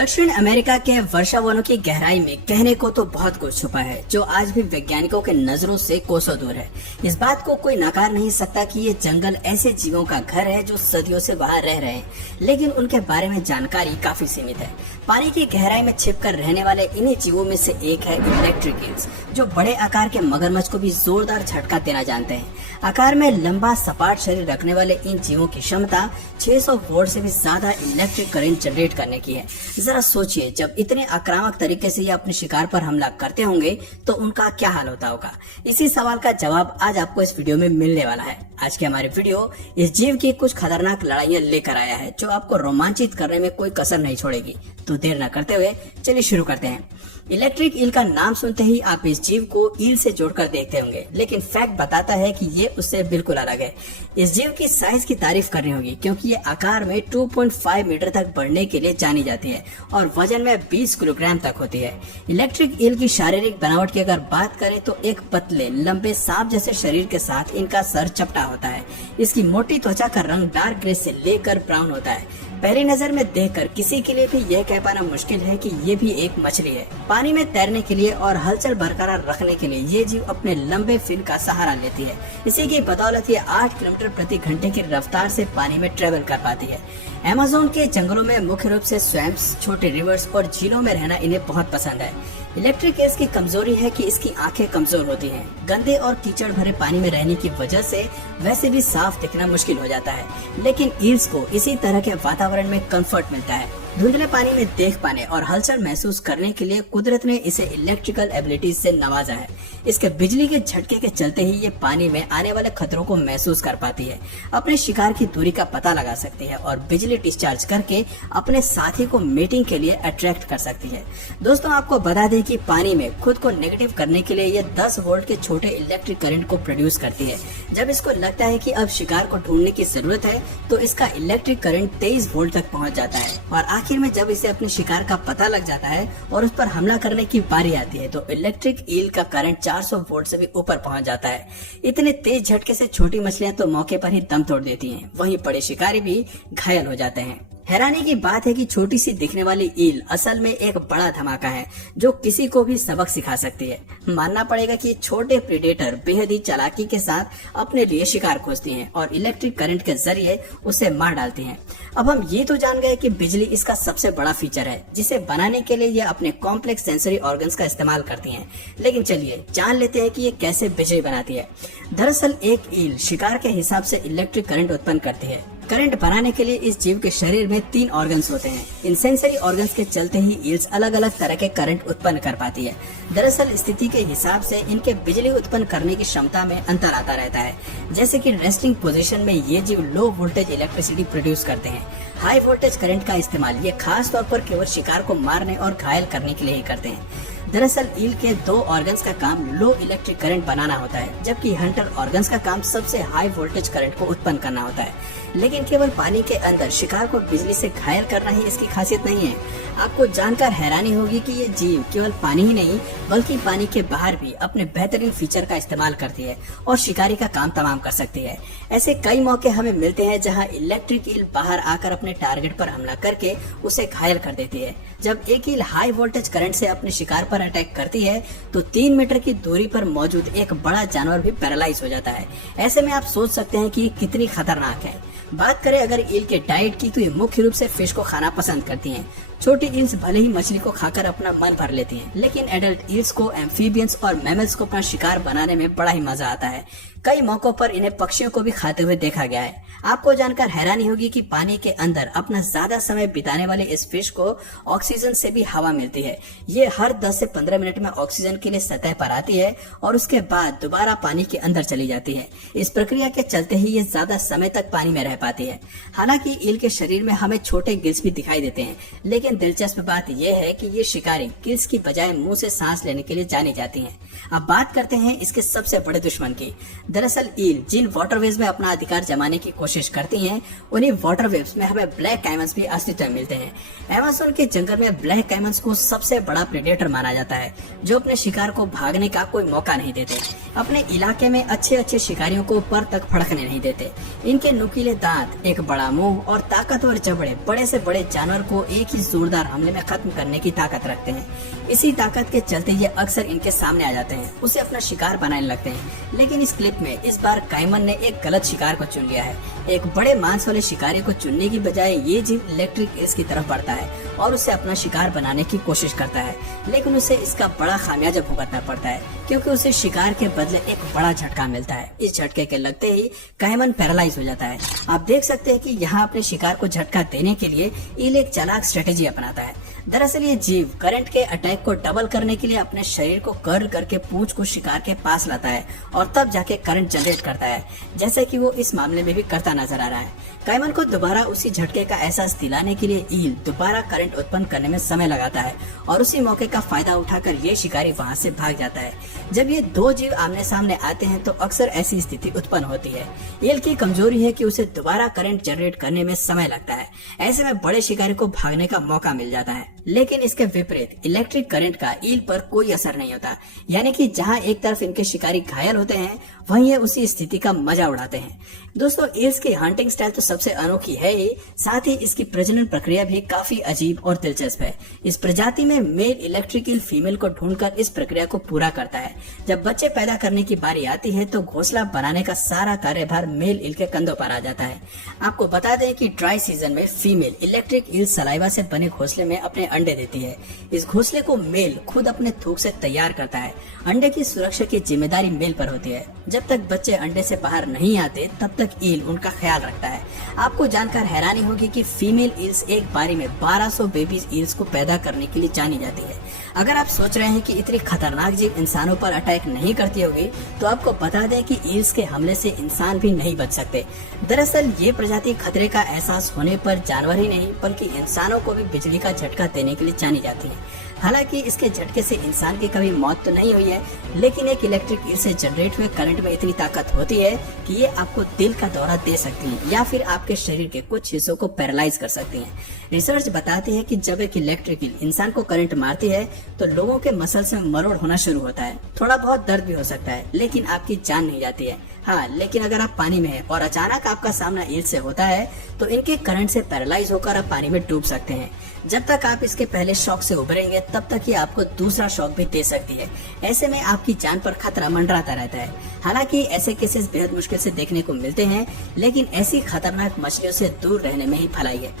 दक्षिण अमेरिका के वर्षावनों की गहराई में कहने को तो बहुत कुछ छुपा है, जो आज भी वैज्ञानिकों के नजरों से कोसों दूर है। इस बात को कोई नकार नहीं सकता कि ये जंगल ऐसे जीवों का घर है जो सदियों से वहाँ रह रहे हैं, लेकिन उनके बारे में जानकारी काफी सीमित है। पानी की गहराई में छिपकर रहने वाले इन्हीं जीवों में से एक है इलेक्ट्रिक ईल्स, जो बड़े आकार के मगरमच्छ को भी जोरदार झटका देना जानते हैं। आकार में लंबा सपाट शरीर रखने वाले इन जीवों की क्षमता 600 वोल्ट से भी ज्यादा इलेक्ट्रिक करंट जनरेट करने की है। जरा सोचिए, जब इतने आक्रामक तरीके से ये अपने शिकार पर हमला करते होंगे तो उनका क्या हाल होता होगा। इसी सवाल का जवाब आज आपको इस वीडियो में मिलने वाला है। आज की हमारी वीडियो इस जीव की कुछ खतरनाक लड़ाइयां लेकर आया है, जो आपको रोमांचित करने में कोई कसर नहीं छोड़ेगी। तो देर न करते हुए चलिए शुरू करते हैं। इलेक्ट्रिक ईल का नाम सुनते ही आप इस जीव को ईल से जोड़कर देखते होंगे, लेकिन फैक्ट बताता है कि ये उससे बिल्कुल अलग है। इस जीव की साइज की तारीफ करनी होगी, क्योंकि ये आकार में 2.5 मीटर तक बढ़ने के लिए जानी जाती है और वजन में 20 किलोग्राम तक होती है। इलेक्ट्रिक ईल की शारीरिक बनावट की अगर बात करें तो एक पतले लंबे सांप जैसे शरीर के साथ इनका सर चपटा होता है। इसकी मोटी त्वचा का रंग डार्क ग्रे से लेकर ब्राउन होता है। पहली नजर में देखकर किसी के लिए भी यह कह पाना मुश्किल है कि ये भी एक मछली है। पानी में तैरने के लिए और हलचल बरकरार रखने के लिए ये जीव अपने लंबे फिन का सहारा लेती है। इसी की बदौलत ये 8 किलोमीटर प्रति घंटे की रफ्तार से पानी में ट्रेवल कर पाती है। अमेज़न के जंगलों में मुख्य रूप से स्वैम्प्स, छोटे रिवर्स और झीलों में रहना इन्हें बहुत पसंद है। इलेक्ट्रिक ईल्स की कमजोरी है कि इसकी आंखें कमजोर होती हैं। गंदे और कीचड़ भरे पानी में रहने की वजह से वैसे भी साफ दिखना मुश्किल हो जाता है, लेकिन ईल्स को इसी तरह के वातावरण में कंफर्ट मिलता है। धुंधले पानी में देख पाने और हलचल महसूस करने के लिए कुदरत ने इसे इलेक्ट्रिकल एबिलिटीज से नवाजा है। इसके बिजली के झटके के चलते ही ये पानी में आने वाले खतरों को महसूस कर पाती है, अपने शिकार की दूरी का पता लगा सकती है और बिजली डिस्चार्ज करके अपने साथी को मीटिंग के लिए अट्रैक्ट कर सकती है। दोस्तों, आपको बता दें कि पानी में खुद को नेगेटिव करने के लिए ये 10 वोल्ट के छोटे इलेक्ट्रिक करंट को प्रोड्यूस करती है। जब इसको लगता है कि अब शिकार को ढूंढने की जरूरत है तो इसका इलेक्ट्रिक करंट 23 वोल्ट तक पहुंच जाता है और आखिर में जब इसे अपने शिकार का पता लग जाता है और उस पर हमला करने की बारी आती है तो इलेक्ट्रिक ईल का करंट 400 वोल्ट से भी ऊपर पहुंच जाता है। इतने तेज झटके से छोटी मछलियां तो मौके पर ही दम तोड़ देती हैं, वहीं बड़े शिकारी भी घायल हो जाते हैं। हैरानी की बात है कि छोटी सी दिखने वाली ईल असल में एक बड़ा धमाका है, जो किसी को भी सबक सिखा सकती है। मानना पड़ेगा कि छोटे प्रेडेटर बेहद ही चालाकी के साथ अपने लिए शिकार खोजती हैं और इलेक्ट्रिक करंट के जरिए उसे मार डालती हैं। अब हम ये तो जान गए कि बिजली इसका सबसे बड़ा फीचर है, जिसे बनाने के लिए ये अपने कॉम्प्लेक्स सेंसरी ऑर्गन्स का इस्तेमाल करती हैं। लेकिन चलिए जान लेते हैं कि ये कैसे बिजली बनाती है। दरअसल एक ईल शिकार के हिसाब से इलेक्ट्रिक करंट उत्पन्न करती है। करंट बनाने के लिए इस जीव के शरीर में 3 ऑर्गन्स होते हैं। इन सेंसरी ऑर्गन्स के चलते ही ईल्स अलग अलग तरह के करंट उत्पन्न कर पाती है। दरअसल स्थिति के हिसाब से इनके बिजली उत्पन्न करने की क्षमता में अंतर आता रहता है। जैसे कि रेस्टिंग पोजीशन में ये जीव लो वोल्टेज इलेक्ट्रिसिटी प्रोड्यूस करते हैं। हाई वोल्टेज करंट का इस्तेमाल ये खास तौर पर केवल शिकार को मारने और घायल करने के लिए ही करते हैं। दरअसल ईल के 2 ऑर्गन्स का काम लो इलेक्ट्रिक करंट बनाना होता है, जबकि हंटर ऑर्गन्स का काम सबसे हाई वोल्टेज करंट को उत्पन्न करना होता है। लेकिन केवल पानी के अंदर शिकार को बिजली से घायल करना ही इसकी खासियत नहीं है। आपको जानकर हैरानी होगी कि ये जीव केवल पानी ही नहीं बल्कि पानी के बाहर भी अपने बेहतरीन फीचर का इस्तेमाल करती है और शिकारी का काम तमाम कर सकती है। ऐसे कई मौके हमें मिलते हैं जहां इलेक्ट्रिक ईल बाहर आकर अपने टारगेट पर हमला करके उसे घायल कर देती है। जब एक ईल हाई वोल्टेज करंट से अपने शिकार पर अटैक करती है तो 3 मीटर की दूरी पर मौजूद एक बड़ा जानवर भी पैरालाइज हो जाता है। ऐसे में आप सोच सकते हैं कि कितनी खतरनाक है। बात करें अगर ईल के डाइट की तो ये मुख्य रूप से फिश को खाना पसंद करती हैं। छोटी ईल्स भले ही मछली को खाकर अपना मन भर लेती हैं, लेकिन एडल्ट ईल्स को एम्फीबियंस और मैमल्स को अपना शिकार बनाने में बड़ा ही मजा आता है। कई मौकों पर इन्हें पक्षियों को भी खाते हुए देखा गया है। आपको जानकर हैरानी होगी कि पानी के अंदर अपना ज्यादा समय बिताने वाले इस फिश को ऑक्सीजन से भी हवा मिलती है। ये हर 10 से 15 मिनट में ऑक्सीजन के लिए सतह पर आती है और उसके बाद दोबारा पानी के अंदर चली जाती है। इस प्रक्रिया के चलते ही ये ज्यादा समय तक पानी में रह पाती है। हालांकि ईल के शरीर में हमें छोटे गिल्स भी दिखाई देते हैं, लेकिन दिलचस्प बात यह है कि ये शिकारी गिल्स की बजाय मुंह से सांस लेने के लिए जानी जाती हैं। अब बात करते हैं इसके सबसे बड़े दुश्मन की। दरअसल ईल जिन वाटरवेज में अपना अधिकार जमाने की कोशिश करती हैं, उन्हीं वाटरवेज में हमें ब्लैक कैमन्स भी अस्तित्व में मिलते हैं। अमेज़न के जंगल में ब्लैक कैमन्स को सबसे बड़ा प्रेडेटर माना जाता है, जो अपने शिकार को भागने का कोई मौका नहीं देते। अपने इलाके में अच्छे शिकारियों को पर तक फड़कने नहीं देते। इनके नुकीले दांत, एक बड़ा मुंह और ताकतवर जबड़े बड़े से बड़े जानवर को एक ही जोरदार हमले में खत्म करने की ताकत रखते हैं। इसी ताकत के चलते ये अक्सर इनके सामने आ जाते हैं, उसे अपना शिकार बनाने लगते हैं। लेकिन इस क्लिप में इस बार काइमन ने एक गलत शिकार को चुन लिया है। एक बड़े मांस वाले शिकारी को चुनने की बजाय ये जीव इलेक्ट्रिक ईल्स की तरफ बढ़ता है और उसे अपना शिकार बनाने की कोशिश करता है, लेकिन उसे इसका बड़ा खामियाजा भुगतना पड़ता है, क्योंकि उसे शिकार के बदले एक बड़ा झटका मिलता है। इस झटके के लगते ही काइमन पैरालाइज हो जाता है। आप देख सकते हैं कि यहाँ अपने शिकार को झटका देने के लिए ईल एक चालाक स्ट्रेटेजी अपनाता है। दरअसल ये जीव करंट के अटैक को डबल करने के लिए अपने शरीर को कर्ल करके पूंछ को शिकार के पास लाता है और तब जाके करंट जनरेट करता है, जैसे कि वो इस मामले में भी करता नजर आ रहा है। काइमन को दोबारा उसी झटके का एहसास दिलाने के लिए ईल दोबारा करंट उत्पन्न करने में समय लगाता है और उसी मौके का फायदा उठाकर ये शिकारी वहाँ से भाग जाता है। जब ये दो जीव आमने सामने आते हैं तो अक्सर ऐसी स्थिति उत्पन्न होती है। ईल की कमजोरी है कि उसे दोबारा करंट जनरेट करने में समय लगता है। ऐसे में बड़े शिकारी को भागने का मौका मिल जाता है। लेकिन इसके विपरीत इलेक्ट्रिक करंट का ईल पर कोई असर नहीं होता, यानी कि जहां एक तरफ इनके शिकारी घायल होते हैं वहीं ये उसी स्थिति का मजा उड़ाते हैं। दोस्तों, ईल्स की हंटिंग स्टाइल तो सबसे अनोखी है ही, साथ ही इसकी प्रजनन प्रक्रिया भी काफी अजीब और दिलचस्प है। इस प्रजाति में मेल इलेक्ट्रिक ईल फीमेल को ढूंढकर इस प्रक्रिया को पूरा करता है। जब बच्चे पैदा करने की बारी आती है तो घोंसला बनाने का सारा कार्यभार मेल ईल के कंधों पर आ जाता है। आपको बता दें कि ड्राई सीजन में फीमेल इलेक्ट्रिक ईल सलाइवा से बने घोंसले में अपने अंडे देती है। इस घोंसले को मेल खुद अपने थूक से तैयार करता है। अंडे की सुरक्षा की जिम्मेदारी मेल पर होती है। जब तक बच्चे अंडे से बाहर नहीं आते तब तक ईल उनका ख्याल रखता है। आपको जानकर हैरानी होगी कि फीमेल ईल्स एक बारी में 1200 बेबी ईल्स को पैदा करने के लिए जानी जाती है। अगर आप सोच रहे हैं कि इतनी खतरनाक जीव इंसानों पर अटैक नहीं करती होगी, तो आपको बता दें कि ईल्स के हमले से इंसान भी नहीं बच सकते। दरअसल ये प्रजाति खतरे का एहसास होने पर जानवर ही नहीं बल्कि इंसानों को भी बिजली का झटका देने के लिए जानी जाती है। हालांकि इसके झटके से इंसान की कभी मौत तो नहीं हुई है, लेकिन एक इलेक्ट्रिक ईल से जनरेट हुए करंट में इतनी ताकत होती है कि ये आपको दिल का दौरा दे सकती है या फिर आपके शरीर के कुछ हिस्सों को पैरालाइज कर सकती है। रिसर्च बताती है कि जब एक इलेक्ट्रिक ईल इंसान को करंट मारती है तो लोगों के मसल्स में मरोड़ होना शुरू होता है। थोड़ा बहुत दर्द भी हो सकता है, लेकिन आपकी जान नहीं जाती है। हाँ, लेकिन अगर आप पानी में हैं और अचानक आपका सामना ईल से होता है तो इनके करंट से पैरालाइज होकर आप पानी में डूब सकते हैं। जब तक आप इसके पहले शॉक से उभरेंगे तब तक ये आपको दूसरा शॉक भी दे सकती है। ऐसे में आपकी जान पर खतरा मंडराता रहता है। हालांकि ऐसे केसेस बेहद मुश्किल से देखने को मिलते हैं, लेकिन ऐसी खतरनाक मछलियों से दूर रहने में ही भलाई है।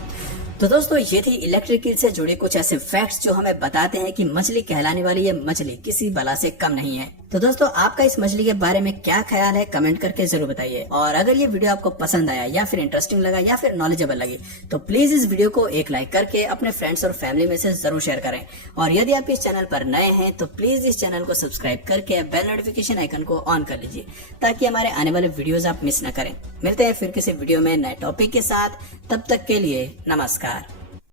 तो दोस्तों, ये थी इलेक्ट्रिक ईल से जुड़े कुछ ऐसे फैक्ट्स जो हमें बताते हैं कि मछली कहलाने वाली ये मछली किसी बला से कम नहीं है। तो दोस्तों, आपका इस मछली के बारे में क्या ख्याल है, कमेंट करके जरूर बताइए। और अगर ये वीडियो आपको पसंद आया या फिर इंटरेस्टिंग लगा या फिर नॉलेजेबल लगी तो प्लीज इस वीडियो को एक लाइक करके अपने फ्रेंड्स और फैमिली में से जरूर शेयर करें। और यदि आप इस चैनल पर नए हैं तो प्लीज इस चैनल को सब्सक्राइब करके बेल नोटिफिकेशन आइकन को ऑन कर लीजिए ताकि हमारे आने वाले वीडियोज आप मिस न करें। मिलते हैं फिर किसी वीडियो में नए टॉपिक के साथ, तब तक के लिए नमस्कार।